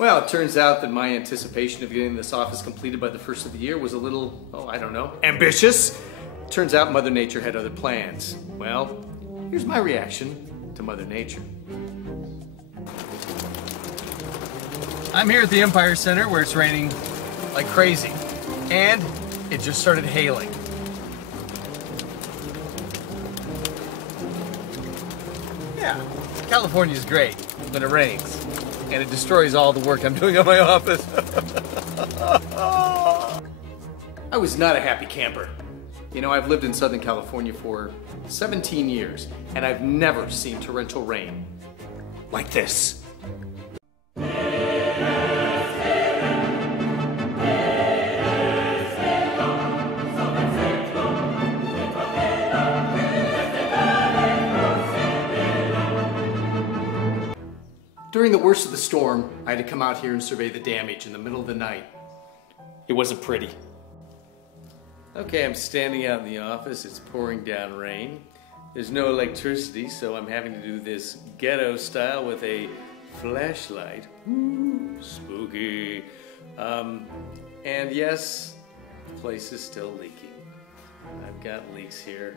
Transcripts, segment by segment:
Well, it turns out that my anticipation of getting this office completed by the first of the year was a little, I don't know, ambitious. Turns out Mother Nature had other plans. Well, here's my reaction to Mother Nature. I'm here at the Empire Center where it's raining like crazy, and it just started hailing. Yeah, California's great when it rains, and it destroys all the work I'm doing on my office. I was not a happy camper. You know, I've lived in Southern California for 17 years, and I've never seen torrential rain like this. During the worst of the storm, I had to come out here and survey the damage in the middle of the night. It wasn't pretty. Okay, I'm standing out in the office. It's pouring down rain. There's no electricity, so I'm having to do this ghetto style with a flashlight. Ooh, spooky. And yes, the place is still leaking. I've got leaks here.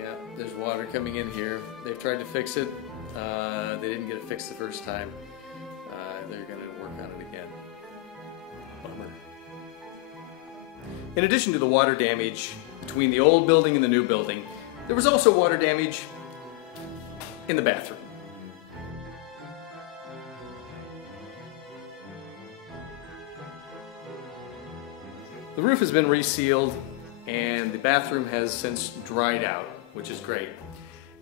Yeah, there's water coming in here. They've tried to fix it. They didn't get it fixed the first time. They're going to work on it again. Bummer. In addition to the water damage between the old building and the new building, there was also water damage in the bathroom. The roof has been resealed and the bathroom has since dried out, which is great.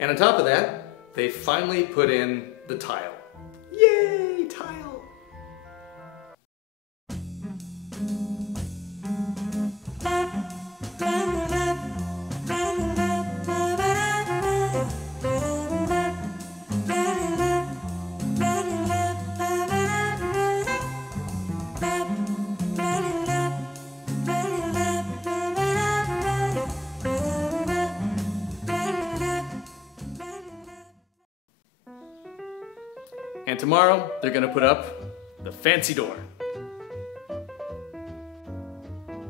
And on top of that, they finally put in the tile. Yay, tile! And tomorrow, they're gonna put up the fancy door.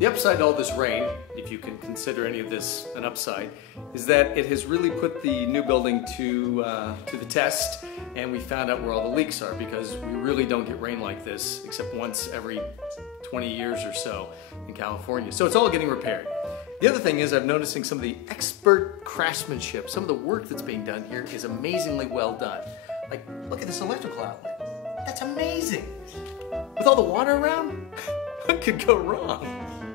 The upside to all this rain, if you can consider any of this an upside, is that it has really put the new building to the test, and we found out where all the leaks are, because we really don't get rain like this except once every 20 years or so in California. So it's all getting repaired. The other thing is I'm noticing some of the expert craftsmanship. Some of the work that's being done here is amazingly well done. Like, look at this electrical outlet. That's amazing. With all the water around, what could go wrong?